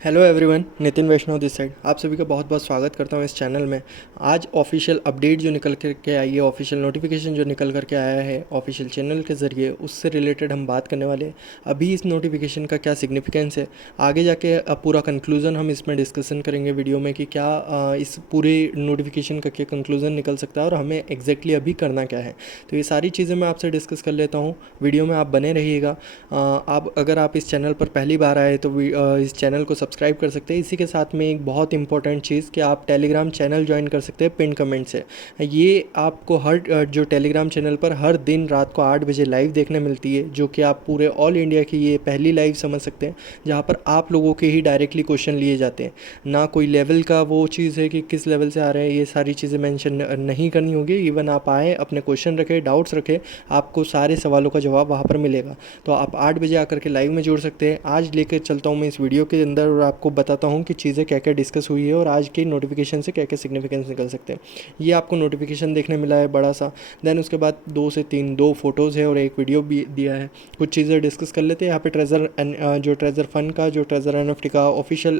Hello everyone, Nitin Vaishnav this side. आप सभी का बहुत बहुत स्वागत करता हूं इस चैनल में। आज ऑफिशियल अपडेट जो निकल करके आई है, ऑफिशियल नोटिफिकेशन जो निकल करके आया है ऑफिशियल चैनल के ज़रिए, उससे रिलेटेड हम बात करने वाले हैं। अभी इस नोटिफिकेशन का क्या सिग्निफिकेंस है, आगे जाके पूरा कंक्लूज़न हम इसमें डिस्कशन करेंगे वीडियो में कि क्या इस पूरे नोटिफिकेशन का क्या कंक्लूज़न निकल सकता है और हमें एग्जैक्टली अभी करना क्या है। तो ये सारी चीज़ें मैं आपसे डिस्कस कर लेता हूँ। वीडियो में आप बने रहिएगा। आप अगर आप इस चैनल पर पहली बार आए तो इस चैनल को सब्सक्राइब कर सकते हैं। इसी के साथ में एक बहुत इंपॉर्टेंट चीज़ कि आप टेलीग्राम चैनल ज्वाइन कर सकते हैं पिन कमेंट से। ये आपको हर जो टेलीग्राम चैनल पर हर दिन रात को 8 बजे लाइव देखने मिलती है, जो कि आप पूरे ऑल इंडिया की ये पहली लाइव समझ सकते हैं, जहाँ पर आप लोगों के ही डायरेक्टली क्वेश्चन लिए जाते हैं। ना कोई लेवल का वो चीज़ है कि किस लेवल से आ रहे हैं, ये सारी चीज़ें मेंशन नहीं करनी होगी। इवन आप आए, अपने क्वेश्चन रखें, डाउट्स रखें, आपको सारे सवालों का जवाब वहाँ पर मिलेगा। तो आप 8 बजे आकर के लाइव में जुड़ सकते हैं। आज लेकर चलता हूँ मैं इस वीडियो के अंदर और आपको बताता हूँ कि चीज़ें क्या क्या डिस्कस हुई है और आज की नोटिफिकेशन से क्या क्या सिग्निफिकेंस निकल सकते हैं। ये आपको नोटिफिकेशन देखने मिला है बड़ा सा। देन उसके बाद 2 से 3 2 फोटोज़ है और एक वीडियो भी दिया है। कुछ चीज़ें डिस्कस कर लेते हैं। यहाँ पे ट्रेजर फंड का, जो ट्रेजर NFT का ऑफिशियल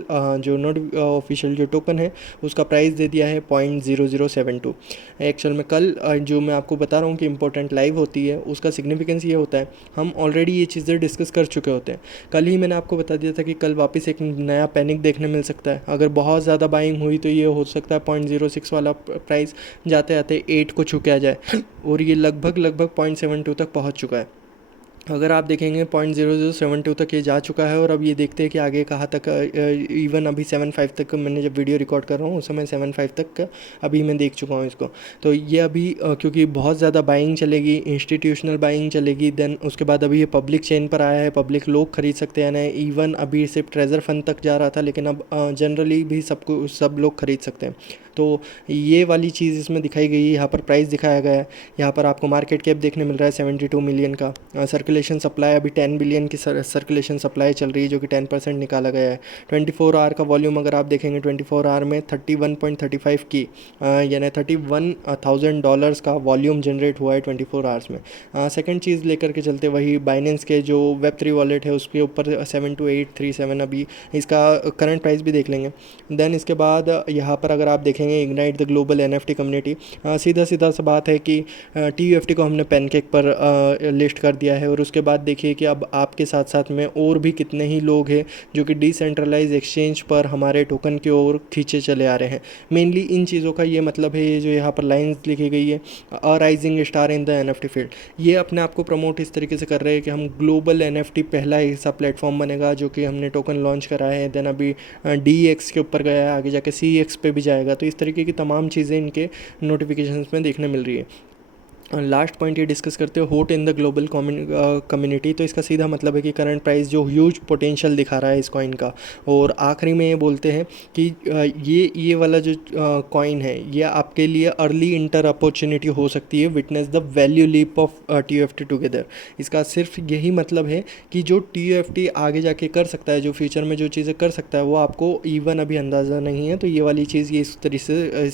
ऑफिशियल जो टोकन है, उसका प्राइस दे दिया है 0.0072। एक्चुअल में कल जो मैं आपको बता रहा हूँ कि इंपॉर्टेंट लाइव होती है, उसका सिग्निफिकेंस ये होता है, हम ऑलरेडी ये चीज़ें डिस्कस कर चुके होते हैं। कल ही मैंने आपको बता दिया था कि कल वापस एक नया पैनिक देखने मिल सकता है। अगर बहुत ज़्यादा बाइंग हुई तो ये हो सकता है 0.06 वाला प्राइस जाते जाते 8 को छू के आ जाए और ये लगभग लगभग 0.72 तक पहुंच चुका है। अगर आप देखेंगे 0.0072 तक ये जा चुका है और अब ये देखते हैं कि आगे कहाँ तक। इवन अभी 7.5 तक मैंने जब वीडियो रिकॉर्ड कर रहा हूँ उस समय 7.5 तक का अभी मैं देख चुका हूँ इसको। तो ये अभी क्योंकि बहुत ज़्यादा बाइंग चलेगी, इंस्टीट्यूशनल बाइंग चलेगी, देन उसके बाद अभी ये पब्लिक चेन पर आया है, पब्लिक लोग खरीद सकते हैं ना। इवन अभी सिर्फ ट्रेजर फंड तक जा रहा था, लेकिन अब जनरली भी सब लोग खरीद सकते हैं। तो ये वाली चीज़ इसमें दिखाई गई है। यहाँ पर प्राइस दिखाया गया है। यहाँ पर आपको मार्केट कैप देखने मिल रहा है 72 मिलियन का। सर्कुलेशन सप्लाई अभी 10 बिलियन की सर्कुलेशन सप्लाई चल रही है, जो कि 10% निकाला गया है। 24 आवर का वॉल्यूम अगर आप देखेंगे 24 आवर में 31.35 की यानी $31,000 का वॉल्यूम जनरेट हुआ है 24 आवर्स में। सेकंड चीज़ लेकर के चलते वही बाइनेंस के जो Web3 वॉलेट है उसके ऊपर 72837 अभी इसका करंट प्राइस भी देख लेंगे। देन इसके बाद यहाँ पर अगर आप देखेंगे ignite the global NFT community, सीधा सीधा सा बात है कि TUFT को हमने पैनकेक पर लिस्ट कर दिया है और उसके बाद देखिए कि अब आपके साथ साथ में और भी कितने ही लोग हैं जो कि डिसेंट्रलाइज एक्सचेंज पर हमारे टोकन की ओर खींचे चले आ रहे हैं। मेनली इन चीज़ों का ये मतलब है, ये जो यहाँ पर लाइंस लिखी गई है, a rising star in the NFT field, ये अपने आप को प्रमोट इस तरीके से कर रहे हैं कि हम ग्लोबल NFT पहला ऐसा प्लेटफॉर्म बनेगा जो कि हमने टोकन लॉन्च करा है। देन अभी DEX के ऊपर गया है, आगे जाके CEX पे भी जाएगा। तो इस तरीके की तमाम चीज़ें इनके नोटिफिकेशंस में देखने मिल रही है। लास्ट पॉइंट ये डिस्कस करते हो होट इन द ग्लोबल कम्युनिटी। तो इसका सीधा मतलब है कि करंट प्राइस जो ह्यूज पोटेंशियल दिखा रहा है इस कॉइन का। और आखिरी में ये बोलते हैं कि ये वाला जो कॉइन है ये आपके लिए अर्ली इंटर अपॉर्चुनिटी हो सकती है, witness the value leap of TUFT together. इसका सिर्फ यही मतलब है कि जो TUFT आगे जाके कर सकता है, जो फ्यूचर में जो चीज़ें कर सकता है, वो आपको इवन अभी अंदाज़ा नहीं है। तो ये वाली चीज़ ये इस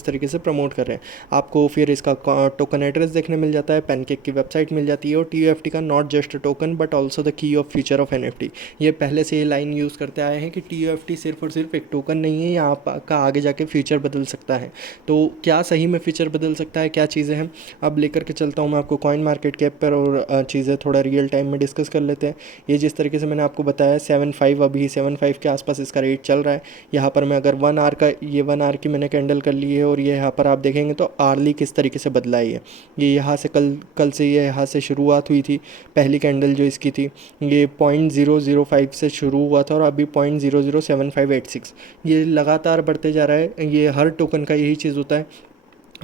तरीके से प्रमोट कर रहे हैं। आपको फिर इसका टोकन एड्रेस देखने मिल जाता है, पैनकेक की वेबसाइट मिल जाती है और TUFT का not just token but also the key of future of NFT। ये पहले से ये लाइन यूज़ करते आए हैं कि TUFT सिर्फ और सिर्फ एक टोकन नहीं है, यहाँ का आगे जाके फ्यूचर बदल सकता है। तो क्या सही में फ्यूचर बदल सकता है, क्या चीज़ें हैं, अब लेकर के चलता हूँ मैं आपको कॉइन मार्केट कैप पर और चीज़ें थोड़ा रियल टाइम में डिस्कस कर लेते हैं। ये जिस तरीके से मैंने आपको बताया 7.5 अभी 7.5 के आसपास इसका रेट चल रहा है। यहाँ पर मैं अगर 1 आवर का, ये 1 आवर की मैंने कैंडल कर ली है और ये यहाँ पर आप देखेंगे तो आर्ली किस तरीके से बदला है। ये यहाँ से कल से ये यहाँ से शुरुआत हुई थी। पहली कैंडल जो इसकी थी ये 0.005 से शुरू हुआ था और अभी 0.007586 ये लगातार बढ़ते जा रहा है। ये हर टोकन का यही चीज़ होता है।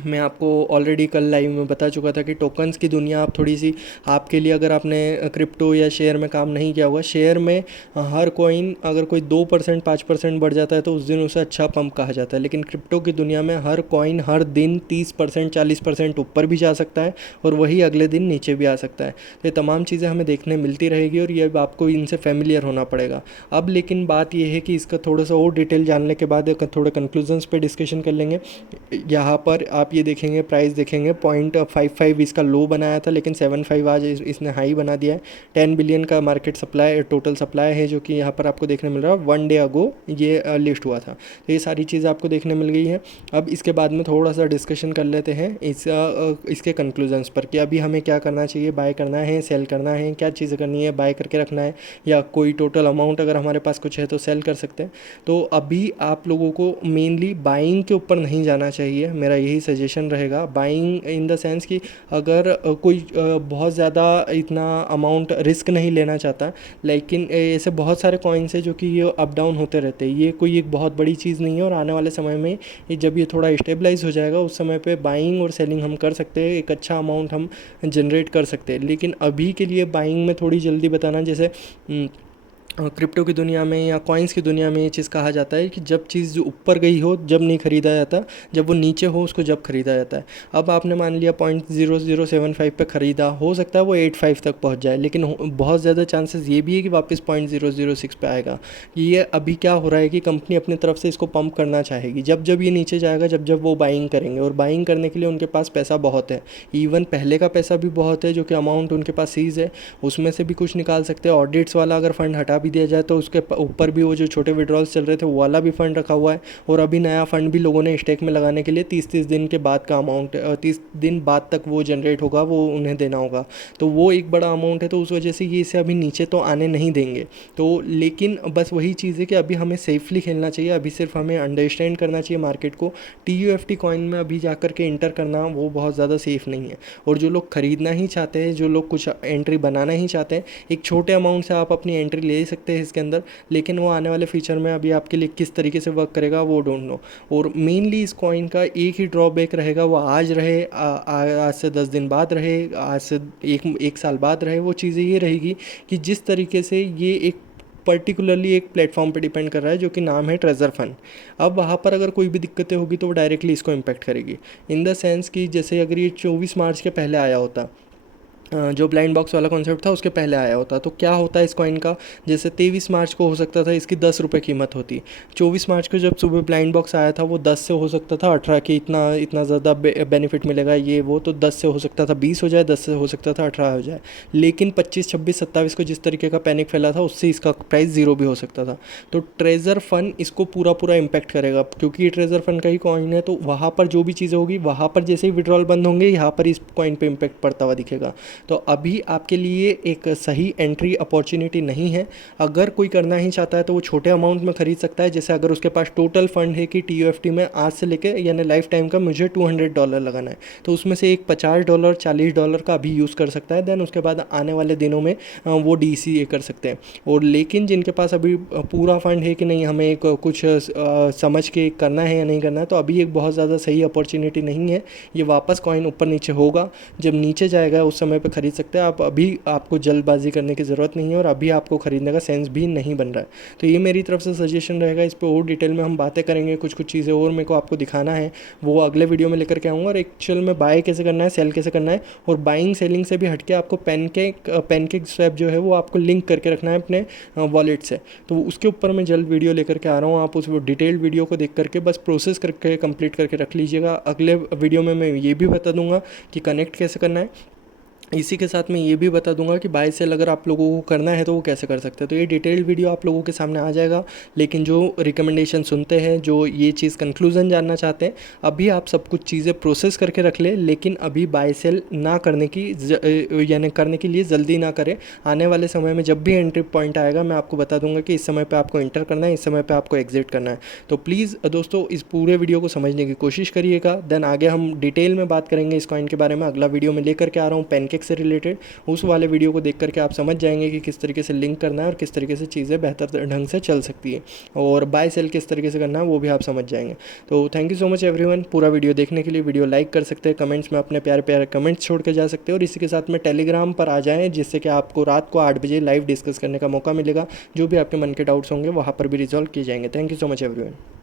मैं आपको ऑलरेडी कल लाइव में बता चुका था कि टोकन्स की दुनिया आप थोड़ी सी, आपके लिए अगर आपने क्रिप्टो या शेयर में काम नहीं किया हुआ, शेयर में हर कॉइन अगर कोई 2% 5% बढ़ जाता है तो उस दिन उसे अच्छा पंप कहा जाता है। लेकिन क्रिप्टो की दुनिया में हर कॉइन हर दिन 30% 40% ऊपर भी जा सकता है और वही अगले दिन नीचे भी आ सकता है। तो ये तमाम चीज़ें हमें देखने मिलती रहेगी और ये आपको इनसे फेमिलियर होना पड़ेगा। अब लेकिन बात यह है कि इसका थोड़ा सा और डिटेल जानने के बाद थोड़े कंक्लूजन्स पे डिस्कशन कर लेंगे। यहाँ पर आप आप ये देखेंगे, प्राइस देखेंगे 0.55 इसका लो बनाया था, लेकिन 75 आज इसने हाई बना दिया है। 10 बिलियन का मार्केट सप्लाई, टोटल सप्लाई है, जो कि यहाँ पर आपको देखने मिल रहा है। 1 डे अगो ये लिस्ट हुआ था। तो ये सारी चीज़ें आपको देखने मिल गई है। अब इसके बाद में थोड़ा सा डिस्कशन कर लेते हैं इसके कंक्लूजन्स पर, कि अभी हमें क्या करना चाहिए, बाय करना है, सेल करना है, क्या चीज़ें करनी है, बाय करके रखना है, या कोई टोटल अमाउंट अगर हमारे पास कुछ है तो सेल कर सकते हैं। तो अभी आप लोगों को मेनली बाइंग के ऊपर नहीं जाना चाहिए, मेरा यही सजेशन रहेगा। बाइंग इन द सेंस कि अगर कोई बहुत ज़्यादा इतना अमाउंट रिस्क नहीं लेना चाहता, लेकिन ऐसे बहुत सारे कॉइन्स है जो कि ये अप डाउन होते रहते हैं, ये कोई एक बहुत बड़ी चीज़ नहीं है। और आने वाले समय में जब ये थोड़ा स्टेबलाइज हो जाएगा, उस समय पे बाइंग और सेलिंग हम कर सकते हैं, एक अच्छा अमाउंट हम जनरेट कर सकते हैं। लेकिन अभी के लिए बाइंग में थोड़ी जल्दी बताना, जैसे क्रिप्टो की दुनिया में या कॉइन्स की दुनिया में ये चीज़ कहा जाता है कि जब चीज़ जो ऊपर गई हो जब नहीं खरीदा जाता, जब वो नीचे हो उसको जब खरीदा जाता है। अब आपने मान लिया 0.0075 पे ख़रीदा, हो सकता है वो 85 तक पहुंच जाए, लेकिन बहुत ज़्यादा चांसेस ये भी है कि वापस 0.006 पे आएगा। ये अभी क्या हो रहा है कि कंपनी अपनी तरफ से इसको पंप करना चाहेगी, जब जब ये नीचे जाएगा, जब जब वो बाइंग करेंगे, और बाइंग करने के लिए उनके पास पैसा बहुत है। इवन पहले का पैसा भी बहुत है, जो कि अमाउंट उनके पास सीज है, उसमें से भी कुछ निकाल सकते हैं। ऑडिट्स वाला अगर फंड हटा भी दिया जाए तो उसके ऊपर भी वो जो छोटे विड्रॉल्स चल रहे थे वो वाला भी फंड रखा हुआ है। और अभी नया फंड भी लोगों ने स्टेक में लगाने के लिए 30-30 दिन के बाद का अमाउंट, 30 दिन बाद तक वो जनरेट होगा, वो उन्हें देना होगा। तो वो एक बड़ा अमाउंट है, तो उस वजह से ये इसे अभी नीचे तो आने नहीं देंगे। तो लेकिन बस वही चीज़ है कि अभी हमें सेफली खेलना चाहिए, अभी सिर्फ हमें अंडरस्टैंड करना चाहिए मार्केट को। TUFT कॉइन में अभी जा कर के इंटर करना वो बहुत ज़्यादा सेफ़ नहीं है। और जो लोग ख़रीदना ही चाहते हैं, जो लोग कुछ एंट्री बनाना ही चाहते हैं, एक छोटे अमाउंट से आप अपनी एंट्री ले सकते हैं इसके अंदर, लेकिन वो आने वाले फ्यूचर में अभी आपके लिए किस तरीके से वर्क करेगा वो डोंट नो। और मेनली इस कॉइन का एक ही ड्रॉबैक रहेगा, वो आज रहे, आज से 10 दिन बाद रहे, आज से एक साल बाद रहे, वो चीज़ें ये रहेगी कि जिस तरीके से ये एक पर्टिकुलरली एक प्लेटफॉर्म पे डिपेंड कर रहा है, जो कि नाम है ट्रेजर फंड। अब वहाँ पर अगर कोई भी दिक्कतें होगी तो वो डायरेक्टली इसको इम्पैक्ट करेगी, इन द सेंस कि जैसे अगर ये 24 मार्च के पहले आया होता, जो ब्लाइंड बॉक्स वाला कॉन्सेप्ट था उसके पहले आया होता, तो क्या होता है इस कॉइन का, जैसे 23 मार्च को हो सकता था इसकी 10 रुपये कीमत होती। 24 मार्च को जब सुबह ब्लाइंड बॉक्स आया था वो 10 से हो सकता था 18 की, इतना ज़्यादा बेनिफिट मिलेगा ये वो, तो 10 से हो सकता था 20 हो जाए, 10 से हो सकता था 18 हो जाए। लेकिन 25, 26, 27 को जिस तरीके का पैनिक फैला था, उससे इसका प्राइस 0 भी हो सकता था। तो ट्रेजर फंड इसको पूरा इम्पैक्ट करेगा, क्योंकि ये ट्रेजर फंड का ही कॉइन है। तो वहाँ पर जो भी चीज़ें होगी, वहाँ पर जैसे ही विड्रॉल बंद होंगे, यहाँ पर इस कॉइन पर इम्पैक्ट पड़ता हुआ दिखेगा। तो अभी आपके लिए एक सही एंट्री अपॉर्चुनिटी नहीं है। अगर कोई करना ही चाहता है तो वो छोटे अमाउंट में ख़रीद सकता है, जैसे अगर उसके पास टोटल फंड है कि TUFT में आज से लेके यानी लाइफ टाइम का मुझे $200 लगाना है, तो उसमें से एक $50, $40 का अभी यूज़ कर सकता है। देन उसके बाद आने वाले दिनों में वो DCA कर सकते हैं। और लेकिन जिनके पास अभी पूरा फंड है कि नहीं हमें एक कुछ समझ के करना है या नहीं करना है, तो अभी एक बहुत ज़्यादा सही अपॉर्चुनिटी नहीं है। ये वापस कॉइन ऊपर नीचे होगा, जब नीचे जाएगा उस समय पर खरीद सकते हैं आप। अभी आपको जल्दबाजी करने की ज़रूरत नहीं है, और अभी आपको ख़रीदने का सेंस भी नहीं बन रहा है। तो ये मेरी तरफ से सजेशन रहेगा। इस पर और डिटेल में हम बातें करेंगे, कुछ चीज़ें और मेरे को आपको दिखाना है वो अगले वीडियो में लेकर के आऊँगा। और एक्चुअल में बाय कैसे करना है, सेल कैसे करना है, और बाइंग सेलिंग से भी हटके आपको पैनकेक स्वैप जो है वो आपको लिंक करके रखना है अपने वॉलेट से। तो उसके ऊपर मैं जल्द वीडियो लेकर के आ रहा हूँ, आप उस डिटेल्ड वीडियो को देख करके बस प्रोसेस करके कंप्लीट करके रख लीजिएगा। अगले वीडियो में मैं ये भी बता दूंगा कि कनेक्ट कैसे करना है। इसी के साथ मैं ये भी बता दूंगा कि बाय सेल अगर आप लोगों को करना है तो वो कैसे कर सकते हैं। तो ये डिटेल्ड वीडियो आप लोगों के सामने आ जाएगा। लेकिन जो रिकमेंडेशन सुनते हैं, जो ये चीज़ कंक्लूजन जानना चाहते हैं, अभी आप सब कुछ चीज़ें प्रोसेस करके रख ले, लेकिन अभी बाय सेल ना करने की यानी करने के लिए जल्दी ना करें। आने वाले समय में जब भी एंट्री पॉइंट आएगा मैं आपको बता दूंगा कि इस समय पर आपको इंटर करना है, इस समय पर आपको एग्जिट करना है। तो प्लीज़ दोस्तों इस पूरे वीडियो को समझने की कोशिश करिएगा। देन आगे हम डिटेल में बात करेंगे इस कॉइन के बारे में। अगला वीडियो में लेकर के आ रहा हूँ पैनकेक से रिलेटेड, उस वाले वीडियो को देख करके आप समझ जाएंगे कि किस तरीके से लिंक करना है और किस तरीके से चीज़ें बेहतर ढंग से चल सकती है, और बाय सेल किस तरीके से करना है वो भी आप समझ जाएंगे। तो thank you so much everyone पूरा वीडियो देखने के लिए। वीडियो लाइक कर सकते हैं, कमेंट्स में अपने प्यारे प्यारे कमेंट्स छोड़ के जा सकते हैं, और इसी के साथ में टेलीग्राम पर आ जाएँ, जिससे कि आपको रात को 8 बजे लाइव डिस्कस करने का मौका मिलेगा। जो भी आपके मन के डाउट्स होंगे वहाँ पर भी रिजॉल्व किए जाएंगे। Thank you so much everyone.